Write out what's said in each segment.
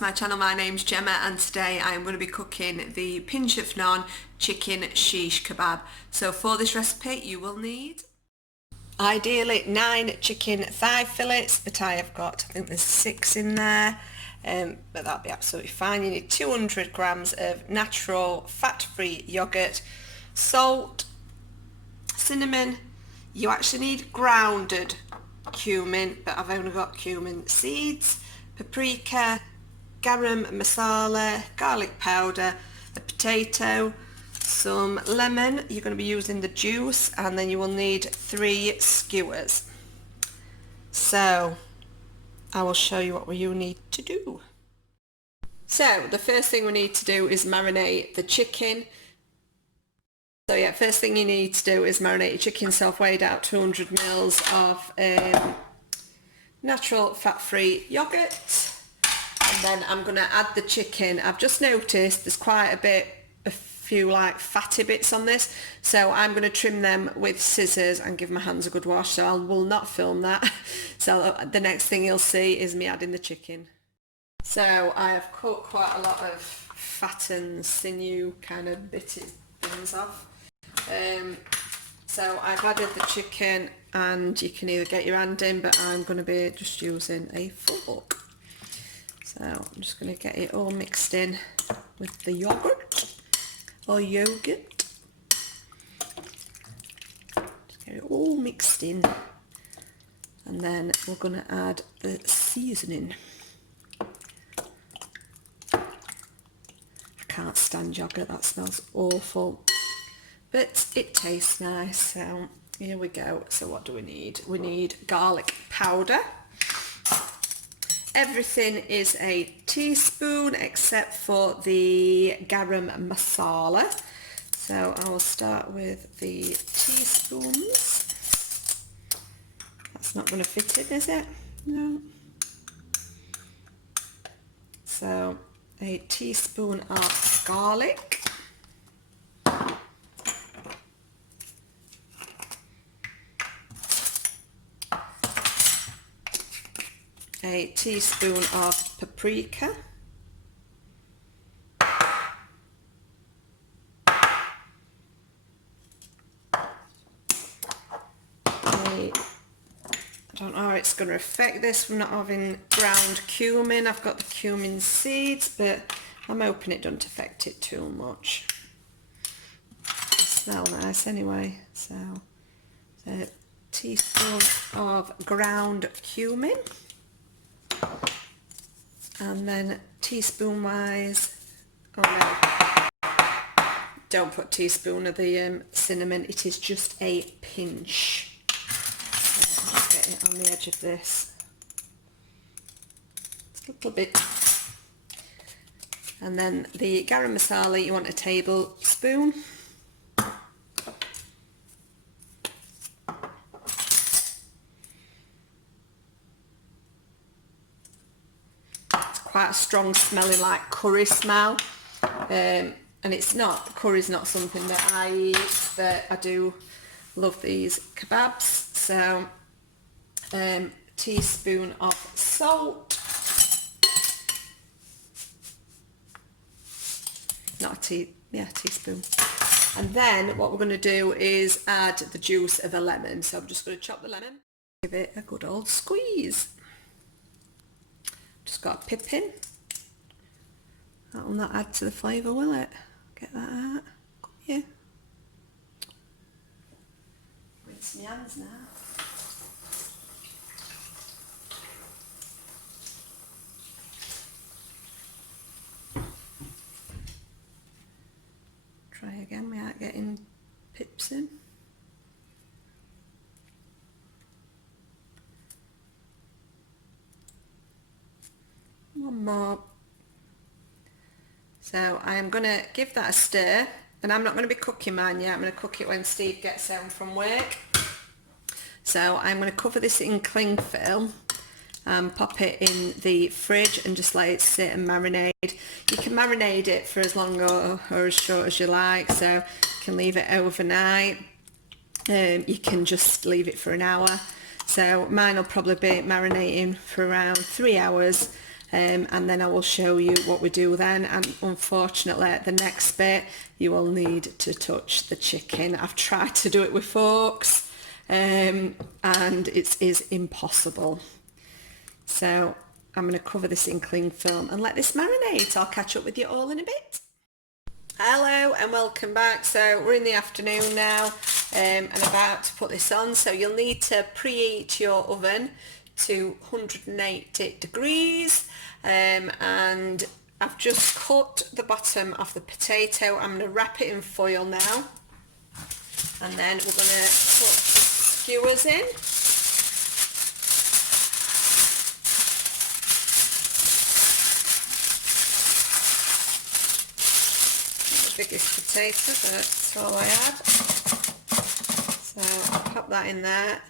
My channel. My name's Gemma and today I'm going to be cooking the Pinch of Nom Chicken Shish Kebab. So for this recipe you will need ideally 9 chicken thigh fillets, but I have got, I think there's 6 in there, but that'll be absolutely fine. You need 200 grams of natural fat-free yogurt, salt, cinnamon. You actually need grounded cumin, but I've only got cumin seeds, paprika, garam masala, garlic powder, a potato, some lemon. You're going to be using the juice, and then you will need 3 skewers. So I will show you what you need to do. So the first thing we need to do is marinate the chicken. So yeah, first thing you need to do is marinate your chicken. So I've weighed out 200 mils of natural fat-free yogurt. And then I'm going to add the chicken. I've just noticed there's quite a few like fatty bits on this, so I'm going to trim them with scissors and give my hands a good wash, so I will not film that. So the next thing you'll see is me adding the chicken. So I have cut quite a lot of fat and sinew kind of bitty things off. So I've added the chicken, and you can either get your hand in, but I'm going to be just using a fork. So I'm just going to get it all mixed in with the yogurt. Just get it all mixed in. And then we're going to add the seasoning. I can't stand yogurt, that smells awful. But it tastes nice, so here we go. So what do we need? We need garlic powder. Everything is a teaspoon except for the garam masala. So I will start with the teaspoons. That's not going to fit in, is it? No. So a teaspoon of garlic. A teaspoon of paprika, I don't know how it's going to affect this from not having ground cumin. I've got the cumin seeds, but I'm hoping it doesn't affect it too much. It smells nice anyway. So a teaspoon of ground cumin. And then teaspoon wise, oh no, don't put teaspoon of the cinnamon, it is just a pinch. So I'll just get it on the edge of this. Just a little bit. And then the garam masala, you want a tablespoon. Quite a strong smelling like curry smell, and it's not, curry's not something that I eat, but I do love these kebabs. So teaspoon of salt, teaspoon. And then what we're going to do is add the juice of a lemon. So I'm just going to chop the lemon, give it a good old squeeze. Just got a pippin. That will not add to the flavour, will it? Get that out. Come here. Rinse my hands now. Try again without getting pips in. One more. So I am going to give that a stir, and I'm not going to be cooking mine yet. I'm going to cook it when Steve gets home from work. So I'm going to cover this in cling film and pop it in the fridge and just let it sit and marinate. You can marinate it for as long or as short as you like, so you can leave it overnight. You can just leave it for an hour. So mine will probably be marinating for around 3 hours, and then I will show you what we do then. And unfortunately the next bit you will need to touch the chicken. I've tried to do it with forks and it is impossible. So I'm going to cover this in cling film and let this marinate. I'll catch up with you all in a bit. Hello and welcome back. So we're in the afternoon now and about to put this on. So you'll need to preheat your oven to 180 degrees and I've just cut the bottom of the potato. I'm going to wrap it in foil now and then we're going to put the skewers in. Biggest potato, but that's all I had. So I'll pop that in there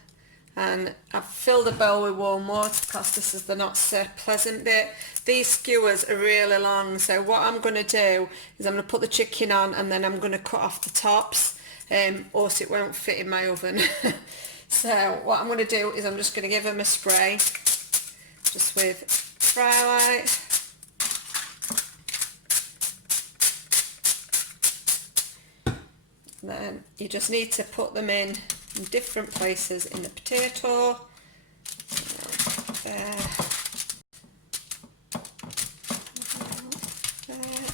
and I've filled a bowl with warm water because this is the not so pleasant bit. These skewers are really long, so what I'm going to do is I'm going to put the chicken on and then I'm going to cut off the tops or else it won't fit in my oven. So what I'm going to do is I'm just going to give them a spray just with fry light. Then you just need to put them in different places in the potato. There. There.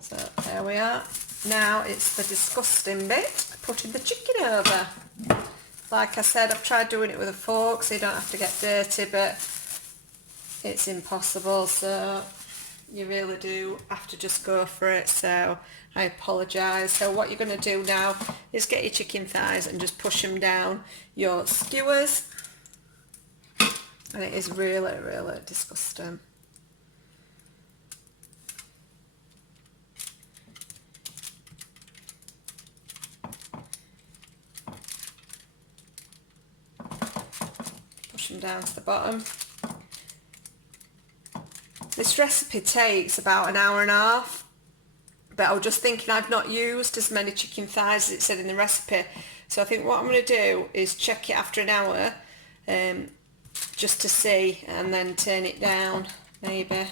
So there we are. Now it's the disgusting bit, putting the chicken over. Like I said, I've tried doing it with a fork so you don't have to get dirty, but it's impossible, so you really do have to just go for it, so I apologise. So what you're going to do now is get your chicken thighs and just push them down your skewers, and it is really, really disgusting. Push them down to the bottom. This recipe takes about an hour and a half, but I was just thinking I've not used as many chicken thighs as it said in the recipe, so I think what I'm going to do is check it after an hour just to see, and then turn it down maybe.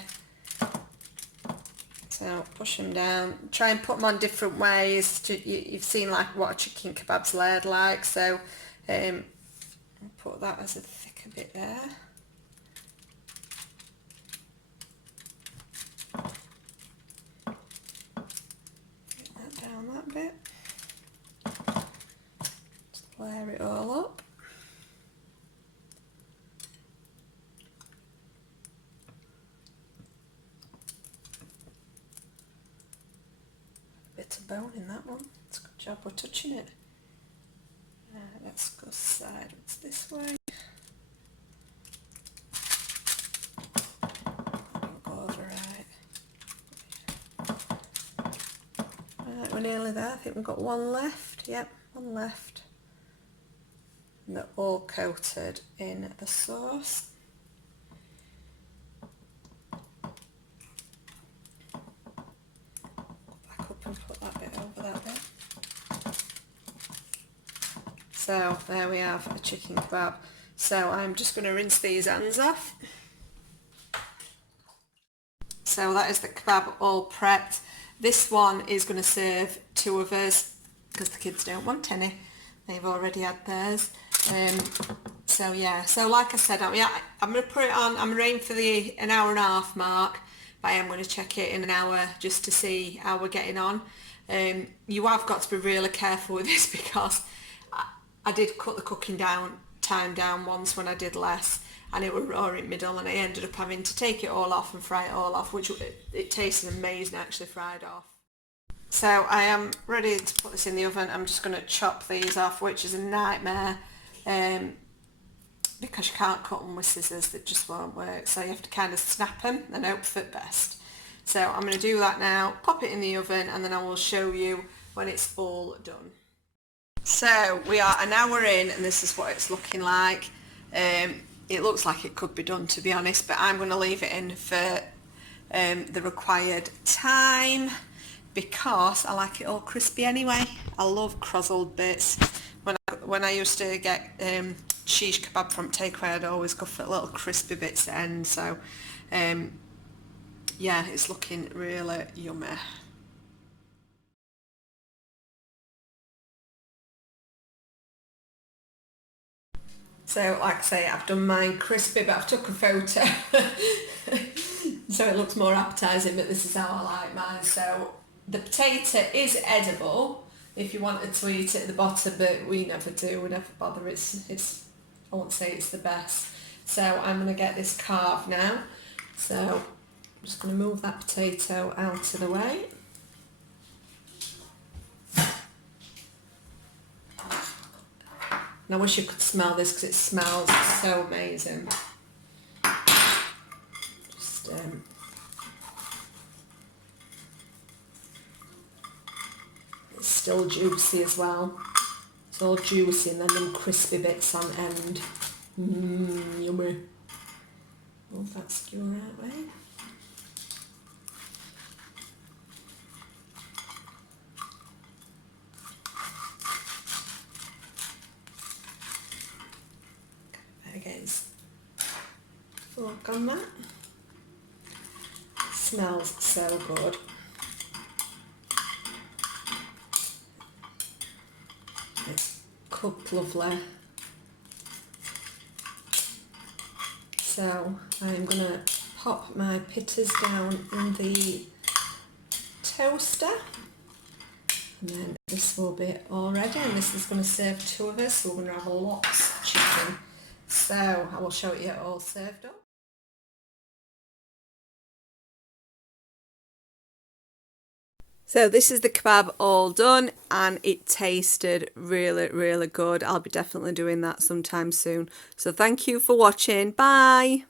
So push them down, try and put them on different ways. You've seen like what a chicken kebab's layered like, so I'll put that as a thicker bit there. That bit, just layer it all up. A bit of bone in that one. It's a good job we're touching it. Let's go sideways this way. That'll go over right. Right, we're nearly there. I think we've got one left. Yep, one left. And they're all coated in the sauce. Go back up and put that bit over that bit. So there we have a chicken kebab. So I'm just going to rinse these hands off. So that is the kebab all prepped. This one is going to serve 2 of us because the kids don't want any. They've already had theirs. So yeah, so like I said, I'm going to put it on. I'm aiming for the an hour and a half mark, but I am going to check it in an hour just to see how we're getting on. You have got to be really careful with this because I did cut the cooking time down once when I did less, and it was raw in the middle, and I ended up having to take it all off and fry it all off, which it tasted amazing actually fried off. So I am ready to put this in the oven. I'm just going to chop these off, which is a nightmare because you can't cut them with scissors, that just won't work, so you have to kind of snap them and hope for the best. So I'm going to do that now, pop it in the oven, and then I will show you when it's all done. So we are an hour in and this is what it's looking like. It looks like it could be done, to be honest, but I'm going to leave it in for the required time because I like it all crispy anyway. I love crozzled bits. When I used to get shish kebab from takeaway, I'd always go for little crispy bits at the end. So yeah, it's looking really yummy. So like I say, I've done mine crispy, but I've took a photo so it looks more appetising, but this is how I like mine. So the potato is edible if you wanted to eat it at the bottom, but we never do, we never bother. It's I won't say it's the best. So I'm going to get this carved now. So I'm just going to move that potato out of the way. And I wish you could smell this because it smells so amazing. Just it's still juicy as well. It's all juicy and then them crispy bits on end. Yummy. Move that skewer out way. Against fork on that. Smells so good. It's cooked lovely. So I'm going to pop my pittas down in the toaster. And then this will be all ready, and this is going to serve two of us, so we're going to have a lot of chicken. So I will show you it all served up. So this is the kebab all done and it tasted really, really good. I'll be definitely doing that sometime soon. So thank you for watching. Bye.